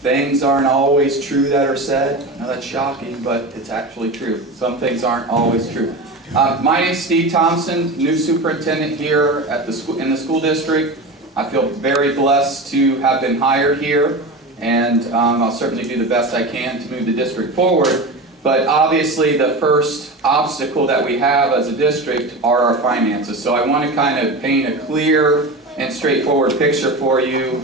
things aren't always true that are said. Now that's shocking, but it's actually true. Some things aren't always true. My name is Steve Thompson, new superintendent here at in the school district. I feel very blessed to have been hired here, and I'll certainly do the best I can to move the district forward. But obviously the first obstacle that we have as a district are our finances. So I want to kind of paint a clear and straightforward picture for you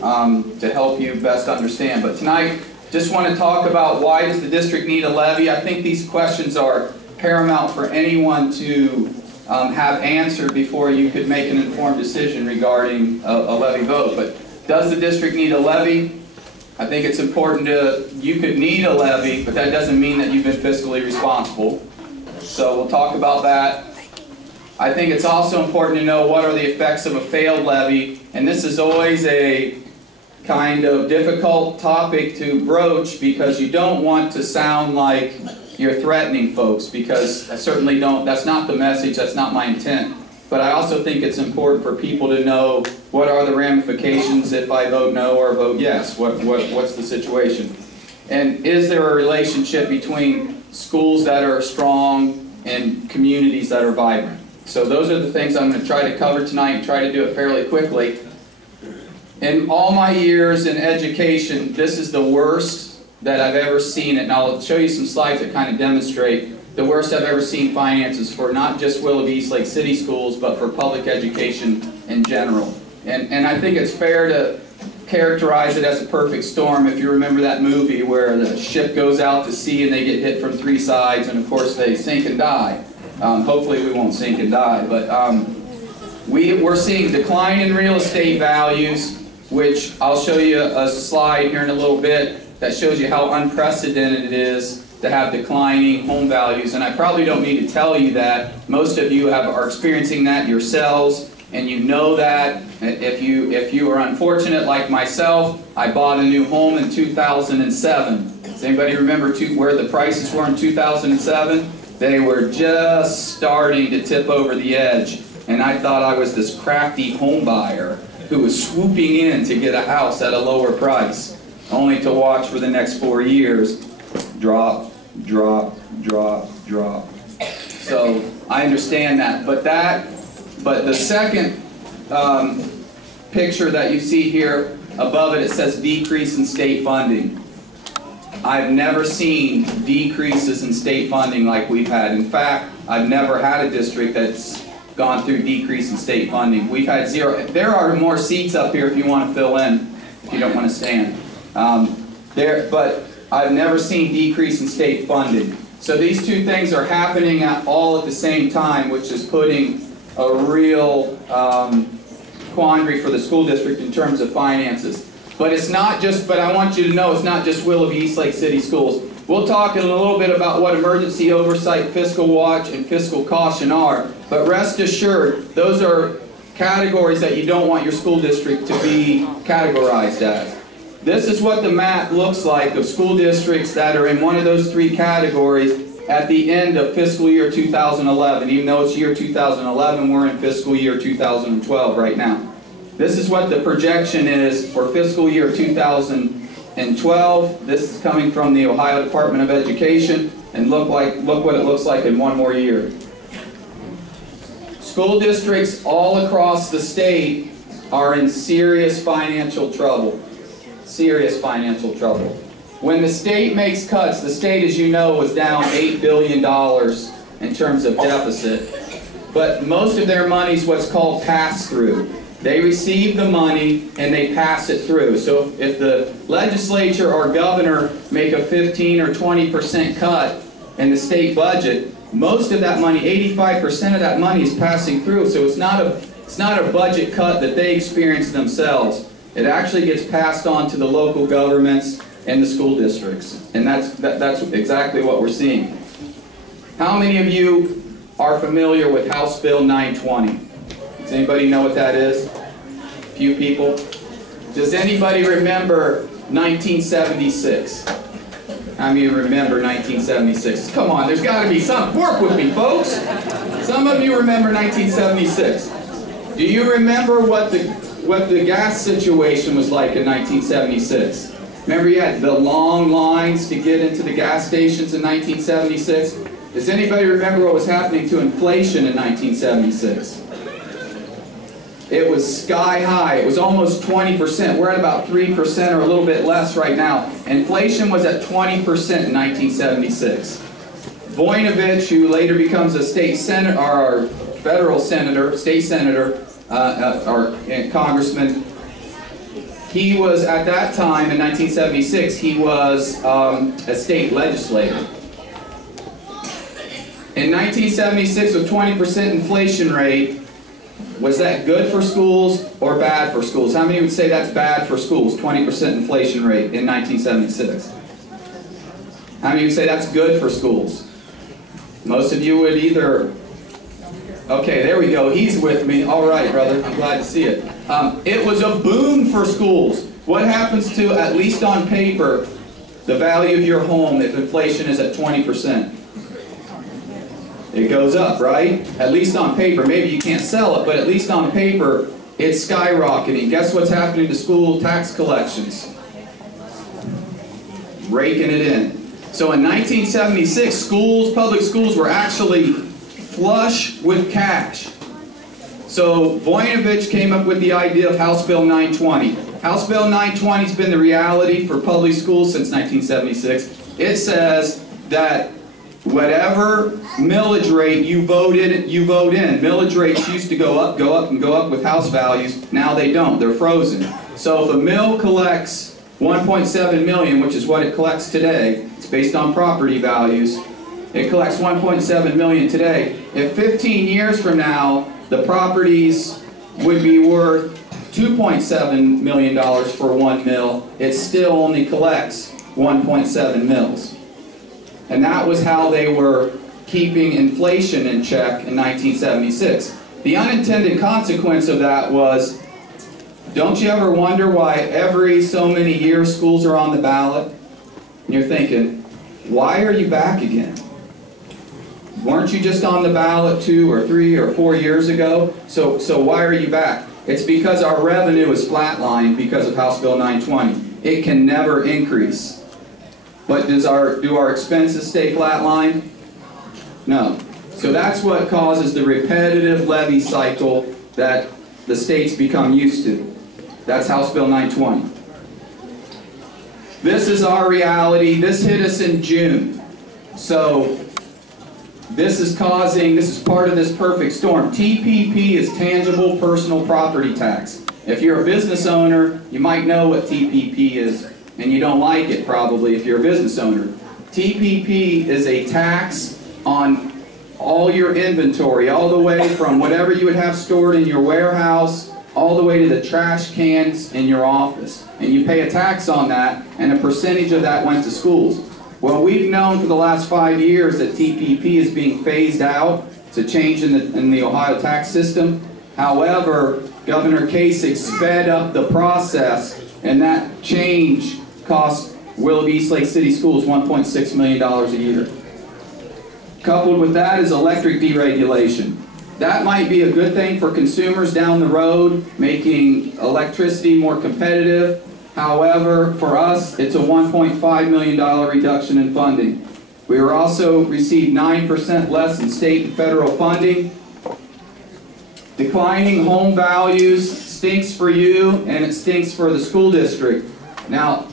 to help you best understand. But tonight, just want to talk about why does the district need a levy. I think these questions are paramount for anyone to have answered before you could make an informed decision regarding a levy vote. But does the district need a levy? I think it's important you could need a levy, but that doesn't mean that you've been fiscally responsible. So we'll talk about that. I think it's also important to know what are the effects of a failed levy, and this is always a kind of difficult topic to broach because you don't want to sound like you're threatening folks, because I certainly don't, that's not the message, that's not my intent. But I also think it's important for people to know what are the ramifications if I vote no or vote yes. What's the situation? And is there a relationship between schools that are strong and communities that are vibrant? So those are the things I'm going to try to cover tonight and try to do it fairly quickly. In all my years in education, this is the worst that I've ever seen it. And I'll show you some slides that kind of demonstrate the worst I've ever seen finances for not just Willoughby East Lake City schools, but for public education in general. And I think it's fair to characterize it as a perfect storm. If you remember that movie where the ship goes out to sea and they get hit from three sides, and of course they sink and die. Hopefully we won't sink and die, but we're seeing decline in real estate values, which I'll show you a slide here in a little bit that shows you how unprecedented it is to have declining home values. And I probably don't need to tell you that. Most of you are experiencing that yourselves, and you know that. If you are unfortunate like myself, I bought a new home in 2007. Does anybody remember where the prices were in 2007? They were just starting to tip over the edge, and I thought I was this crafty home buyer who was swooping in to get a house at a lower price, only to watch for the next 4 years drop, drop, drop, drop. So I understand that. But the second picture that you see here above it, it says decrease in state funding. I've never seen decreases in state funding like we've had. In fact, I've never had a district that's gone through decrease in state funding. We've had zero. There are more seats up here if you want to fill in, if you don't want to stand. But I've never seen decrease in state funding. So these two things are happening all at the same time, which is putting a real quandary for the school district in terms of finances. But it's not just, but I want you to know it's not just Willoughby East Lake City schools. We'll talk in a little bit about what emergency oversight, fiscal watch, and fiscal caution are. But rest assured, those are categories that you don't want your school district to be categorized as. This is what the map looks like of school districts that are in one of those three categories at the end of fiscal year 2011. Even though it's year 2011, we're in fiscal year 2012 right now. This is what the projection is for fiscal year 2012. This is coming from the Ohio Department of Education, and look what it looks like in one more year. School districts all across the state are in serious financial trouble. Serious financial trouble. When the state makes cuts, the state, as you know, was down $8 billion in terms of deficit, but most of their money is what's called pass-through. They receive the money and they pass it through. So if the legislature or governor make a 15 or 20% cut in the state budget, most of that money, 85% of that money is passing through. So it's not a budget cut that they experience themselves. It actually gets passed on to the local governments and the school districts. And that's exactly what we're seeing. How many of you are familiar with House Bill 920? Does anybody know what that is? A few people. Does anybody remember 1976? How many of you remember 1976? Come on, there's got to be some. Work with me, folks. Some of you remember 1976. Do you remember what the gas situation was like in 1976? Remember you had the long lines to get into the gas stations in 1976? Does anybody remember what was happening to inflation in 1976? It was sky high. It was almost 20%. We're at about 3% or a little bit less right now. Inflation was at 20% in 1976. Voinovich, who later becomes a state senator, or federal senator, state senator, or congressman, he was, at that time in 1976, he was a state legislator. In 1976, with 20% inflation rate, was that good for schools or bad for schools? How many would say that's bad for schools, 20% inflation rate in 1976? How many would say that's good for schools? Most of you would either... Okay, there we go. He's with me. All right, brother. I'm glad to see it. It was a boon for schools. What happens to, at least on paper, the value of your home if inflation is at 20%? It goes up, right? At least on paper. Maybe you can't sell it, but at least on paper, it's skyrocketing. Guess what's happening to school tax collections? Raking it in. So in 1976, schools, public schools, were actually flush with cash. So Voinovich came up with the idea of House Bill 920. House Bill 920 has been the reality for public schools since 1976. It says that whatever millage rate you vote in. Millage rates used to go up, and go up with house values. Now they don't. They're frozen. So if a mill collects $1.7 million, which is what it collects today, it's based on property values, it collects $1.7 million today. If 15 years from now, the properties would be worth $2.7 million for one mill, it still only collects 1.7 mils. And that was how they were keeping inflation in check in 1976. The unintended consequence of that was, don't you ever wonder why every so many years schools are on the ballot? And you're thinking, why are you back again? Weren't you just on the ballot 2 or 3 or 4 years ago? So why are you back? It's because our revenue is flatlined because of House Bill 920. It can never increase. But do our expenses stay flatlined? No. So that's what causes the repetitive levy cycle that the states become used to. That's House Bill 920. This is our reality. This hit us in June. So this is part of this perfect storm. TPP is tangible personal property tax. If you're a business owner, you might know what TPP is, and you don't like it probably if you're a business owner. TPP is a tax on all your inventory, all the way from whatever you would have stored in your warehouse, all the way to the trash cans in your office. And you pay a tax on that, and a percentage of that went to schools. Well, we've known for the last 5 years that TPP is being phased out. It's a change in the Ohio tax system. However, Governor Kasich sped up the process, and that change cost Willoughby East Lake City Schools $1.6 million a year. Coupled with that is electric deregulation. That might be a good thing for consumers down the road, making electricity more competitive. However, for us, it's a $1.5 million reduction in funding. We were also received 9% less in state and federal funding. Declining home values stinks for you, and it stinks for the school district. Now,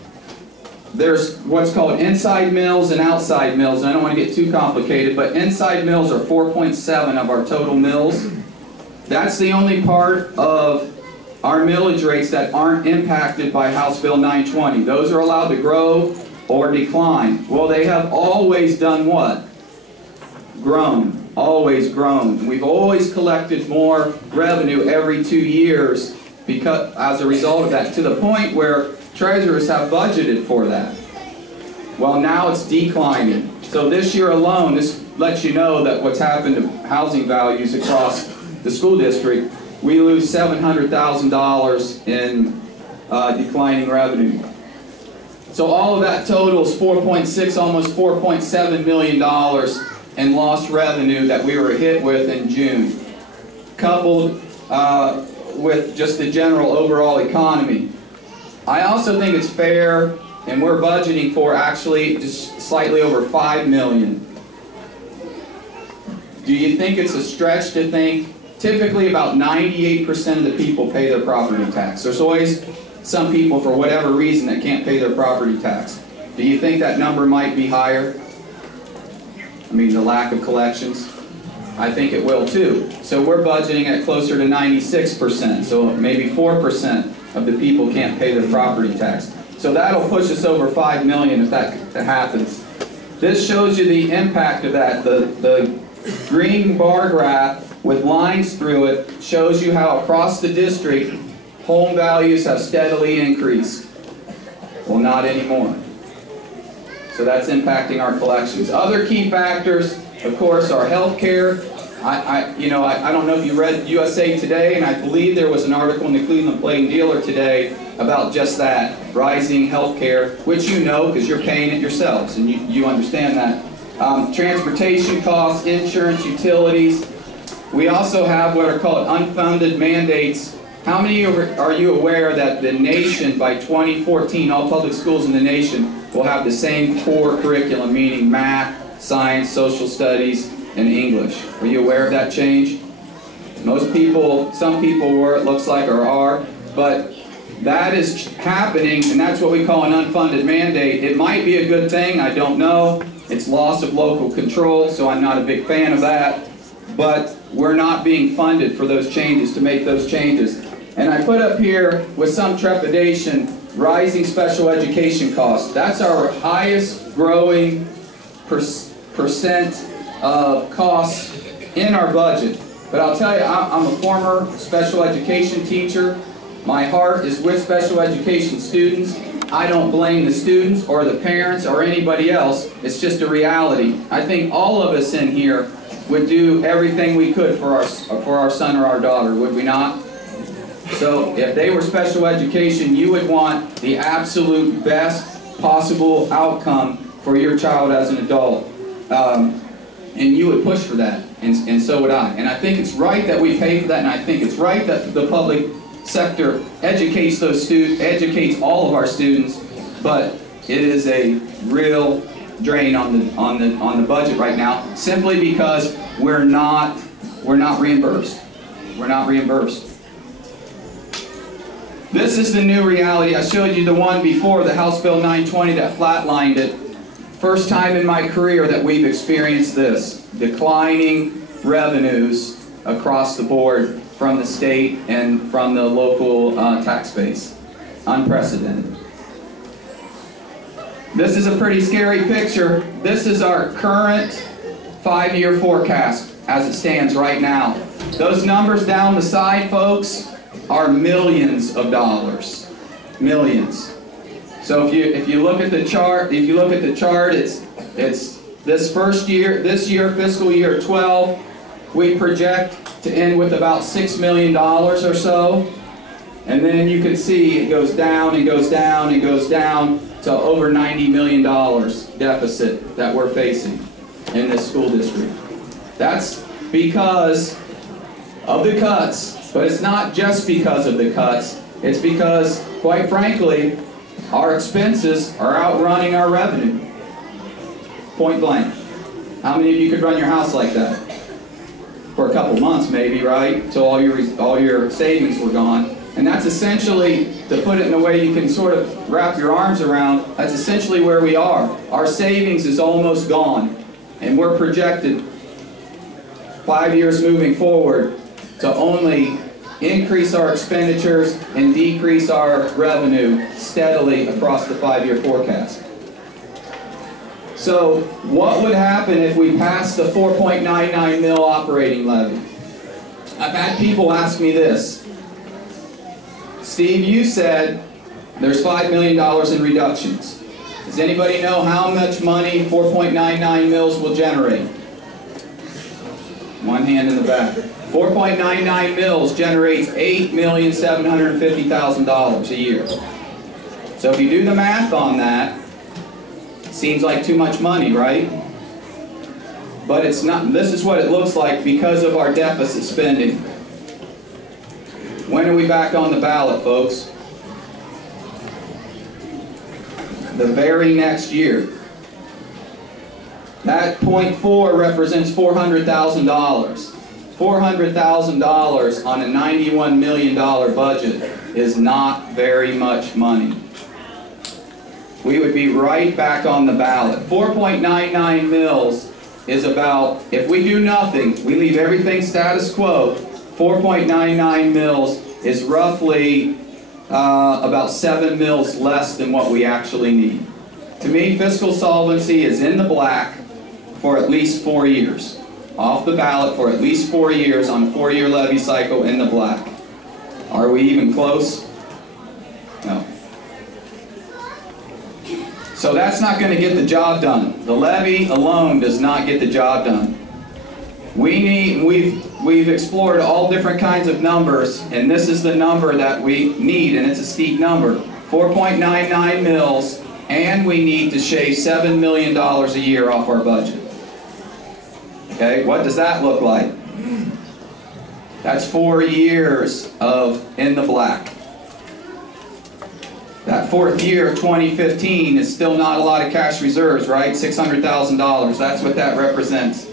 there's what's called inside mills and outside mills. I don't want to get too complicated, but inside mills are 4.7 of our total mills. That's the only part of our millage rates that aren't impacted by House Bill 920. Those are allowed to grow or decline. Well, they have always done what? Grown. Always grown. We've always collected more revenue every 2 years because, as a result of that, to the point where treasurers have budgeted for that. Well, now it's declining. So this year alone, this lets you know that what's happened to housing values across the school district. We lose $700,000 in declining revenue. So all of that totals $4.6, almost $4.7 million in lost revenue that we were hit with in June, coupled with just the general overall economy. I also think it's fair and we're budgeting for actually just slightly over $5 million. Do you think it's a stretch to think? Typically about 98% of the people pay their property tax. There's always some people, for whatever reason, that can't pay their property tax. Do you think that number might be higher? I mean, the lack of collections? I think it will too. So we're budgeting at closer to 96%, so maybe 4% of the people can't pay their property tax. So that'll push us over $5 million if that happens. This shows you the impact of that. The green bar graph with lines through it shows you how across the district home values have steadily increased. Well, not anymore. So that's impacting our collections. Other key factors, of course, are health care. I don't know if you read USA Today, and I believe there was an article in the Cleveland Plain Dealer today about just that, rising health care, which you know because you're paying it yourselves, and you understand that. Transportation costs, insurance, utilities. We also have what are called unfunded mandates. How many are you aware that the nation, by 2014, all public schools in the nation will have the same core curriculum, meaning math, science, social studies, and English? Are you aware of that change? Most people, some people were, it looks like, or are, but that is happening, and that's what we call an unfunded mandate. It might be a good thing, I don't know. It's loss of local control, so I'm not a big fan of that. But we're not being funded for those changes, to make those changes. And I put up here, with some trepidation, rising special education costs. That's our highest growing percent of costs in our budget. But I'll tell you, I'm a former special education teacher. My heart is with special education students. I don't blame the students or the parents or anybody else. It's just a reality. I think all of us in here would do everything we could for our son or our daughter, would we not? So if they were special education, you would want the absolute best possible outcome for your child as an adult. And you would push for that, and so would I. And I think it's right that we pay for that, and I think it's right that the public sector educates those students, educates all of our students, but it is a real drain on the budget right now, simply because we're not reimbursed. We're not reimbursed. This is the new reality. I showed you the one before, the House Bill 920 that flatlined it. First time in my career that we've experienced this. Declining revenues across the board from the state and from the local tax base. Unprecedented. This is a pretty scary picture. This is our current 5-year forecast as it stands right now. Those numbers down the side, folks, are millions of dollars. Millions. So if you look at the chart, it's this first year, this year, fiscal year 12, we project to end with about $6 million or so. And then you can see it goes down and goes down and goes down to over $90 million deficit that we're facing in this school district. That's because of the cuts, but it's not just because of the cuts. It's because, quite frankly, our expenses are outrunning our revenue. Point blank. How many of you could run your house like that? For a couple months maybe, right? Until all your savings were gone. And that's essentially, to put it in a way you can sort of wrap your arms around, that's essentially where we are. Our savings is almost gone. And we're projected 5 years moving forward to only increase our expenditures and decrease our revenue steadily across the 5-year forecast. So what would happen if we passed the 4.99 mil operating levy? I've had people ask me this. Steve, you said there's $5 million in reductions. Does anybody know how much money 4.99 mils will generate? One hand in the back. 4.99 mils generates $8,750,000 a year. So if you do the math on that, it seems like too much money, right? But it's not. This is what it looks like because of our deficit spending. When are we back on the ballot, folks? the very next year. That 0.4 represents $400,000. $400,000 on a $91 million budget is not very much money. We would be right back on the ballot. 4.99 mils is about, if we do nothing, we leave everything status quo, 4.99 mils is roughly about 7 mils less than what we actually need. To me, fiscal solvency is in the black for at least 4 years. Off the ballot for at least 4 years on a 4-year levy cycle in the black. Are we even close? No. So that's not going to get the job done. The levy alone does not get the job done. We've explored all different kinds of numbers, and this is the number that we need, and it's a steep number. 4.99 mils, and we need to shave $7 million a year off our budget. Okay, what does that look like? That's 4 years of in the black. That fourth year, 2015, is still not a lot of cash reserves, right? $600,000, that's what that represents.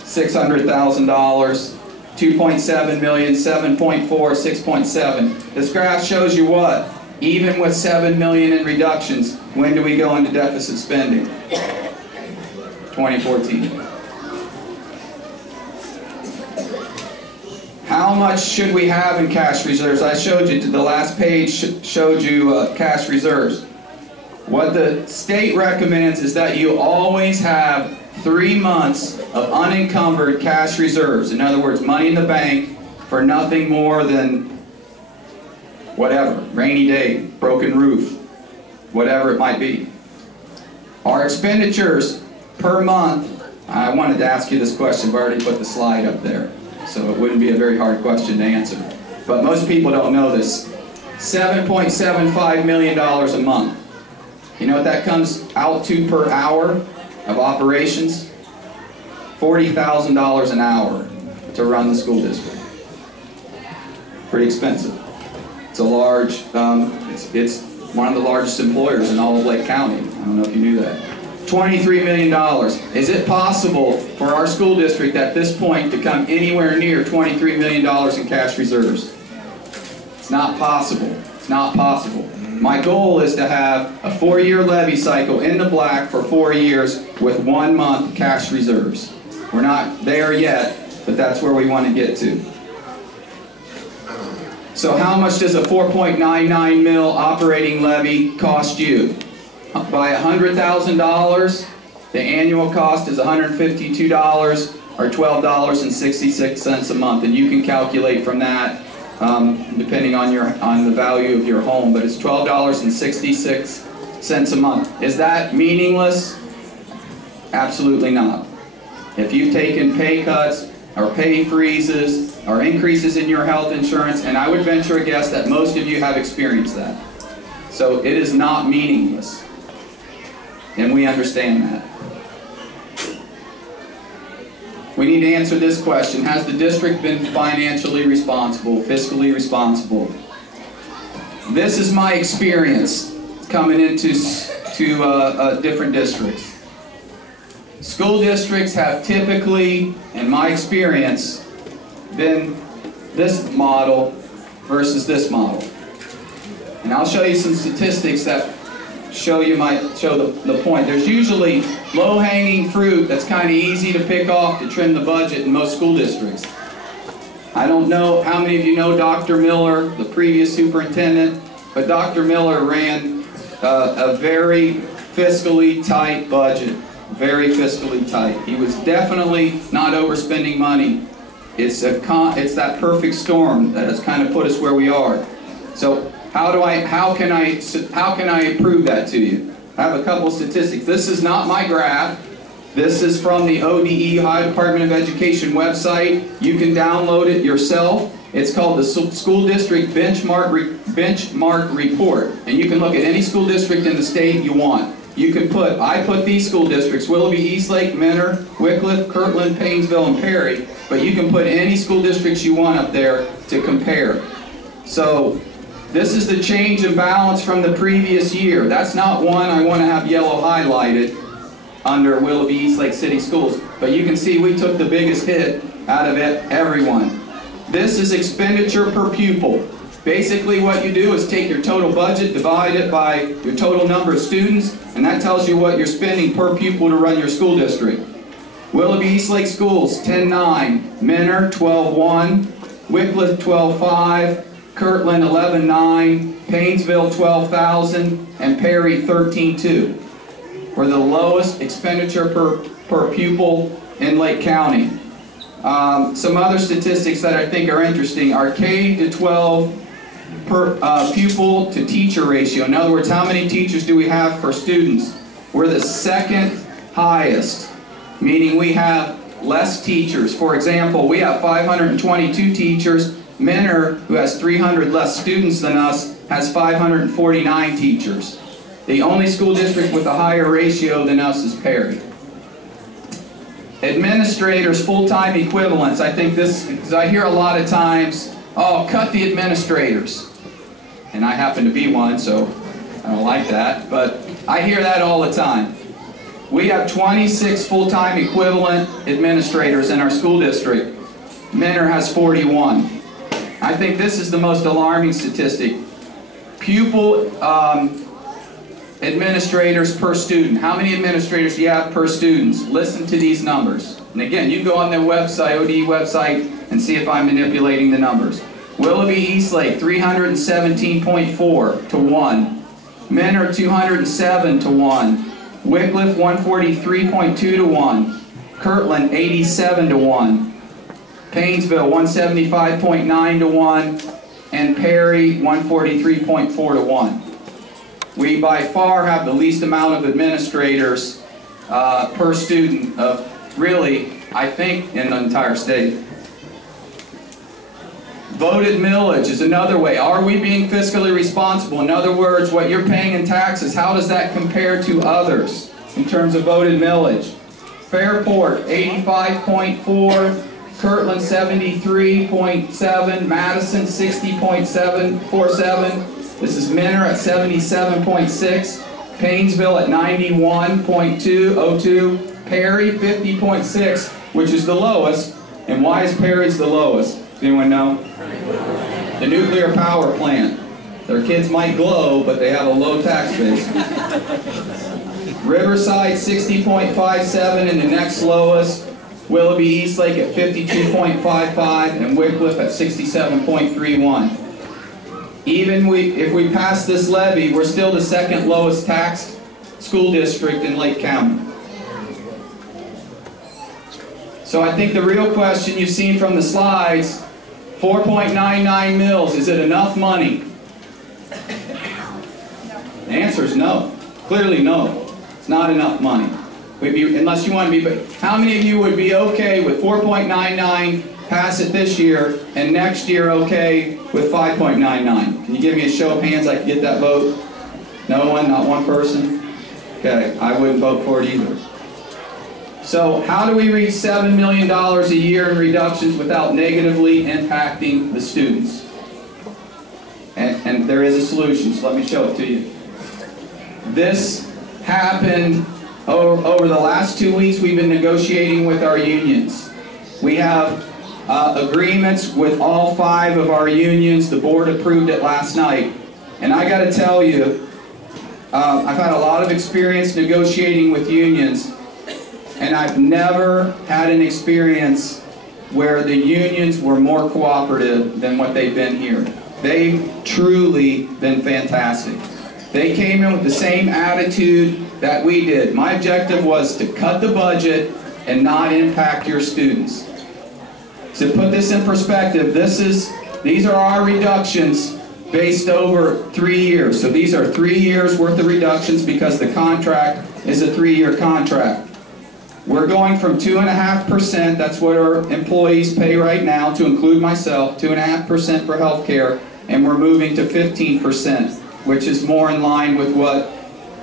$600,000, 2.7 million, 7.4, 6.7. This graph shows you what? Even with 7 million in reductions, when do we go into deficit spending? 2014. How much should we have in cash reserves? I showed you, the last page showed you cash reserves. What the state recommends is that you always have 3 months of unencumbered cash reserves. In other words, money in the bank for nothing more than whatever, rainy day, broken roof, whatever it might be. Our expenditures per month, I wanted to ask you this question, I've already put the slide up there, so it wouldn't be a very hard question to answer. But most people don't know this. $7.75 million a month. You know what that comes out to per hour of operations? $40,000 an hour to run the school district. Pretty expensive. It's a large, it's one of the largest employers in all of Lake County. I don't know if you knew that. $23 million. Is it possible for our school district at this point to come anywhere near $23 million in cash reserves? It's not possible. It's not possible. My goal is to have a 4-year levy cycle in the black for 4 years with 1 month cash reserves. We're not there yet, but that's where we want to get to. So how much does a 4.99 mil operating levy cost you? By $100,000, the annual cost is $152 or $12.66 a month, and you can calculate from that depending on the value of your home, but it's $12.66 a month. Is that meaningless? Absolutely not. If you've taken pay cuts or pay freezes or increases in your health insurance, and I would venture a guess that most of you have experienced that. So it is not meaningless. And we understand that. We need to answer this question. Has the district been financially responsible, fiscally responsible? This is my experience coming into different districts. School districts have typically, in my experience, been this model versus this model. And I'll show you some statistics that show the point. There's usually low-hanging fruit that's kind of easy to pick off to trim the budget in most school districts. I don't know how many of you know Dr. Miller, the previous superintendent, but Dr. Miller ran a very fiscally tight budget. Very fiscally tight. He was definitely not overspending money. It's that perfect storm that has kind of put us where we are. So how can I prove that to you? I have a couple statistics. This is not my graph. This is from the ODE, Ohio Department of Education website. You can download it yourself. It's called the School District Benchmark Report. And you can look at any school district in the state you want. You can I put these school districts, Willoughby, Eastlake, Mentor, Wickliffe, Kirtland, Paynesville, and Perry, but you can put any school districts you want up there to compare. So This is the change in balance from the previous year. That's not one I want to have yellow highlighted under Willoughby Eastlake City Schools. But you can see we took the biggest hit out of it, everyone. This is expenditure per pupil. Basically what you do is take your total budget, divide it by your total number of students, and that tells you what you're spending per pupil to run your school district. Willoughby Eastlake Schools, 10.9, Menor, 12.1, Wycliffe, 12.5, Kirtland, 11.9, Painesville, 12,000, and Perry, 13.2. We're the lowest expenditure per pupil in Lake County. Some other statistics that I think are interesting are K to 12 per pupil to teacher ratio. In other words, how many teachers do we have for students? We're the second highest, meaning we have less teachers. For example, we have 522 teachers. Menor, who has 300 less students than us, has 549 teachers. The only school district with a higher ratio than us is Perry. Administrators, full-time equivalents. I think this, because I hear a lot of times, oh, cut the administrators. And I happen to be one, so I don't like that, but I hear that all the time. We have 26 full-time equivalent administrators in our school district. Menor has 41. I think this is the most alarming statistic. Pupil administrators per student. How many administrators do you have per student? Listen to these numbers. And again, you can go on their website, ODE website, and see if I'm manipulating the numbers. Willoughby Eastlake, 317.4 to 1. Menor, 207 to 1. Wycliffe, 143.2 to 1. Kirtland, 87 to 1. Painesville, 175.9 to 1. And Perry, 143.4 to 1. We by far have the least amount of administrators per student of really, I think, in the entire state. Voted millage is another way. Are we being fiscally responsible? In other words, what you're paying in taxes, how does that compare to others in terms of voted millage? Fairport, 85.4, Kirtland, 73.7, Madison, 60.747. This is Menor at 77.6, Painesville at 91.202, Perry 50.6, which is the lowest. And why is Perry's the lowest? Does anyone know? The nuclear power plant. Their kids might glow, but they have a low tax base. Riverside 60.57 and the next lowest. Willoughby Eastlake at 52.55 and Wycliffe at 67.31. Even if we pass this levy, we're still the second lowest taxed school district in Lake County. So I think the real question you've seen from the slides, 4.99 mils, is it enough money? The answer is no. Clearly no. It's not enough money. Unless you want to be, but how many of you would be okay with 4.99, pass it this year, and next year okay with 5.99? Can you give me a show of hands I can get that vote? No one? Not one person? Okay, I wouldn't vote for it either. So how do we reach $7 million a year in reductions without negatively impacting the students? And there is a solution, so let me show it to you. This happened over the last 2 weeks. We've been negotiating with our unions. We have agreements with all 5 of our unions. The board approved it last night. And I got to tell you, I've had a lot of experience negotiating with unions, and I've never had an experience where the unions were more cooperative than what they've been here. They've truly been fantastic. They came in with the same attitude that we did. My objective was to cut the budget and not impact your students. To put this in perspective, these are our reductions based over 3 years. So these are 3 years worth of reductions because the contract is a 3-year contract. We're going from 2.5%, that's what our employees pay right now, to include myself, 2.5% for health care, and we're moving to 15%, which is more in line with what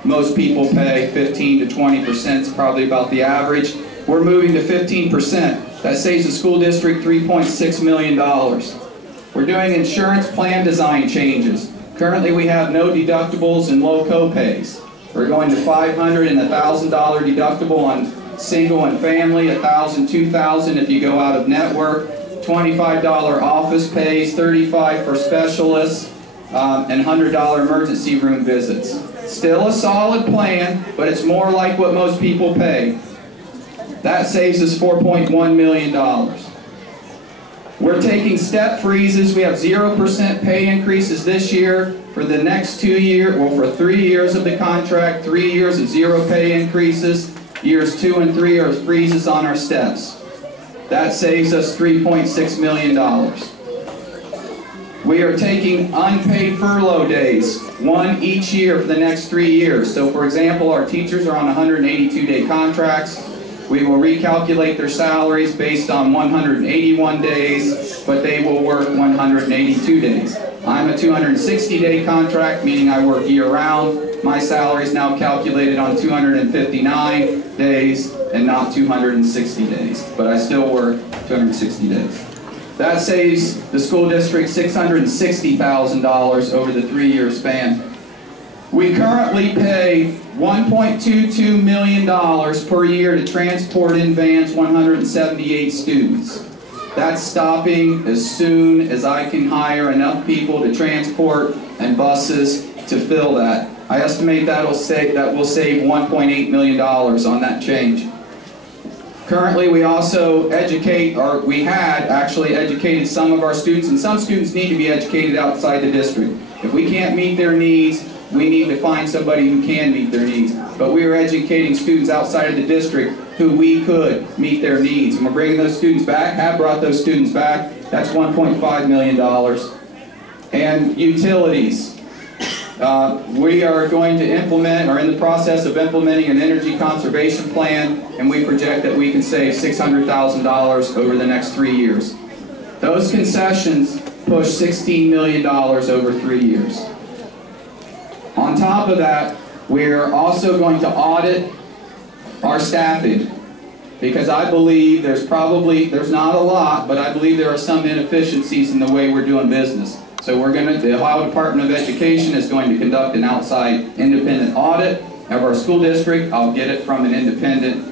most people pay. 15 to 20% is probably about the average. We're moving to 15%. That saves the school district $3.6 million. We're doing insurance plan design changes. Currently, we have no deductibles and low co-pays. We're going to $500 and $1,000 deductible on single and family, $1,000, $2,000 if you go out of network, $25 office pays, $35 for specialists, and $100 emergency room visits. Still a solid plan, but it's more like what most people pay. That saves us $4.1 million. We're taking step freezes. We have 0% pay increases this year. For the next 2 years, well, for 3 years of the contract, 3 years of 0 pay increases. Years 2 and 3 are freezes on our steps. That saves us $3.6 million. We are taking unpaid furlough days, 1 each year for the next 3 years. So for example, our teachers are on 182-day contracts. We will recalculate their salaries based on 181 days, but they will work 182 days. I'm a 260-day contract, meaning I work year-round. My salary is now calculated on 259 days and not 260 days, but I still work 260 days. That saves the school district $660,000 over the 3-year span. We currently pay $1.22 million per year to transport in vans 178 students. That's stopping as soon as I can hire enough people to transport and buses to fill that. I estimate that will save $1.8 million on that change. Currently, we also educate, or we had actually educated some of our students, and some students need to be educated outside the district. If we can't meet their needs, we need to find somebody who can meet their needs. But we are educating students outside of the district who we could meet their needs. And we're bringing those students back, have brought those students back. That's $1.5 million. And utilities. We are going to implement, or in the process of implementing, an energy conservation plan, and we project that we can save $600,000 over the next 3 years. Those concessions push $16 million over 3 years. On top of that, we're also going to audit our staffing, because I believe there's not a lot, but I believe there are some inefficiencies in the way we're doing business. So the Ohio Department of Education is going to conduct an outside independent audit of our school district. I'll get it from an independent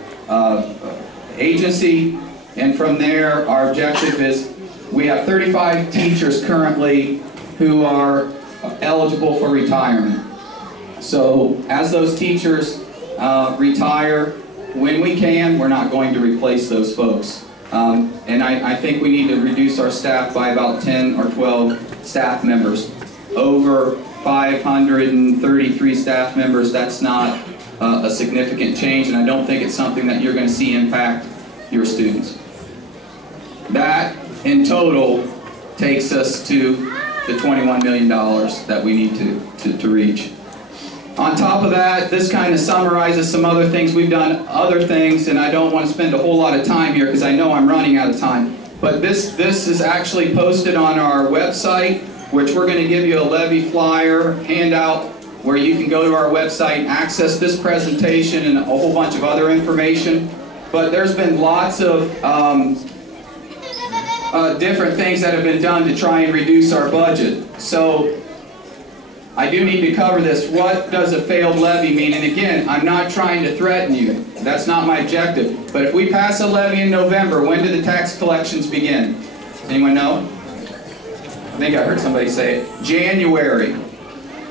agency, and from there our objective is we have 35 teachers currently who are eligible for retirement. So as those teachers retire, when we can, we're not going to replace those folks. And I think we need to reduce our staff by about 10 or 12 staff members. Over 533 staff members, that's not a significant change, and I don't think it's something that you're going to see impact your students. That, in total, takes us to the $21 million that we need to reach. On top of that, this kind of summarizes some other things. We've done other things, and I don't want to spend a whole lot of time here because I know I'm running out of time. But this is actually posted on our website, which we're going to give you a Levy flyer handout where you can go to our website and access this presentation and a whole bunch of other information. But there's been lots of different things that have been done to try and reduce our budget. So I do need to cover this. What does a failed levy mean? And again, I'm not trying to threaten you. That's not my objective. But if we pass a levy in November, when do the tax collections begin? Anyone know? I think I heard somebody say it. January.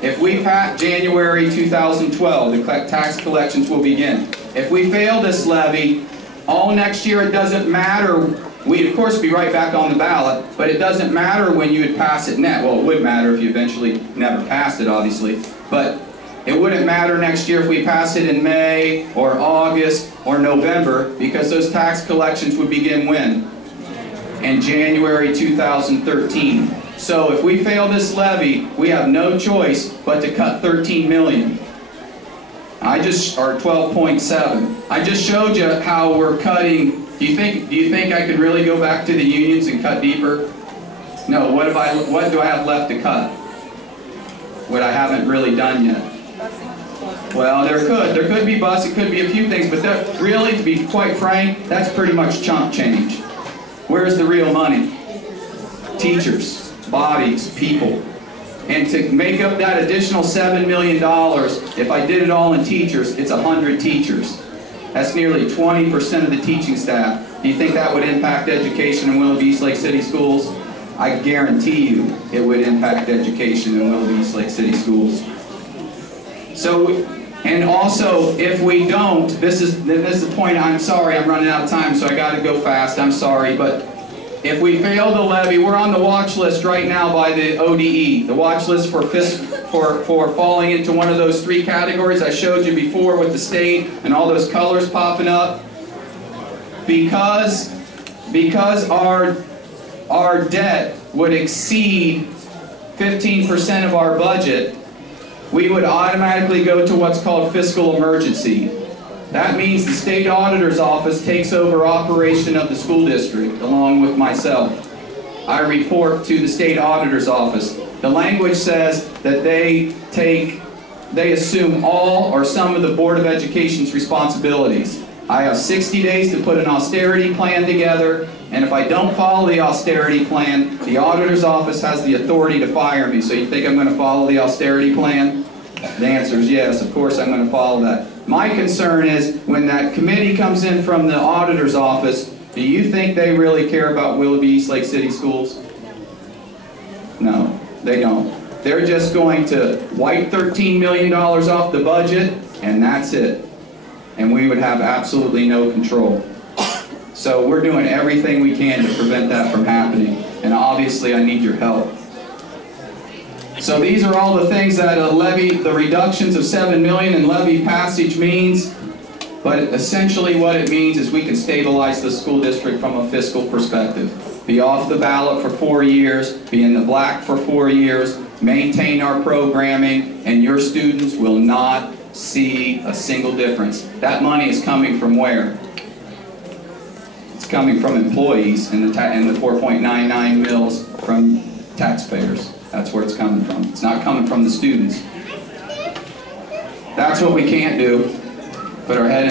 If we pass January 2012, the tax collections will begin. If we fail this levy, all next year it doesn't matter. We'd of course be right back on the ballot, but it doesn't matter when you would pass it net. Well, it would matter if you eventually never passed it, obviously. But it wouldn't matter next year if we pass it in May or August or November, because those tax collections would begin when? In January 2013. So if we fail this levy, we have no choice but to cut $13 million. Or 12.7. I just showed you how we're cutting. Do you think I could really go back to the unions and cut deeper? No. What do I have left to cut? What I haven't really done yet. Well, there could be bus, it could be a few things, but that, really, to be quite frank, that's pretty much chump change. Where's the real money? Teachers, bodies, people. And to make up that additional $7 million, if I did it all in teachers, it's 100 teachers. That's nearly 20% of the teaching staff. Do you think that would impact education in Willoughby East Lake City Schools? I guarantee you it would impact education in Willoughby East Lake City Schools. So, and also, if we don't, this is the point, I'm sorry, I'm running out of time, so I got to go fast, I'm sorry, but if we fail the levy, we're on the watch list right now by the ODE, the watch list for falling into one of those 3 categories I showed you before with the state and all those colors popping up. Because our debt would exceed 15% of our budget, we would automatically go to what's called fiscal emergency. That means the state auditor's office takes over operation of the school district along with myself. I report to the state auditor's office. The language says that they assume all or some of the Board of Education's responsibilities. I have 60 days to put an austerity plan together, and if I don't follow the austerity plan, the auditor's office has the authority to fire me. So you think I'm going to follow the austerity plan? The answer is yes, of course I'm going to follow that. My concern is when that committee comes in from the auditor's office, do you think they really care about Willoughby East Lake City Schools? No, they don't. They're just going to wipe $13 million off the budget, and that's it. And we would have absolutely no control. So we're doing everything we can to prevent that from happening. And obviously I need your help. So these are all the things that a levy, the reductions of $7 million in levy passage means. But essentially what it means is we can stabilize the school district from a fiscal perspective. Be off the ballot for 4 years, be in the black for 4 years, maintain our programming, and your students will not see a single difference. That money is coming from where? It's coming from employees and the 4.99 mils from taxpayers. That's where it's coming from. It's not coming from the students. That's what we can't do. Put our head in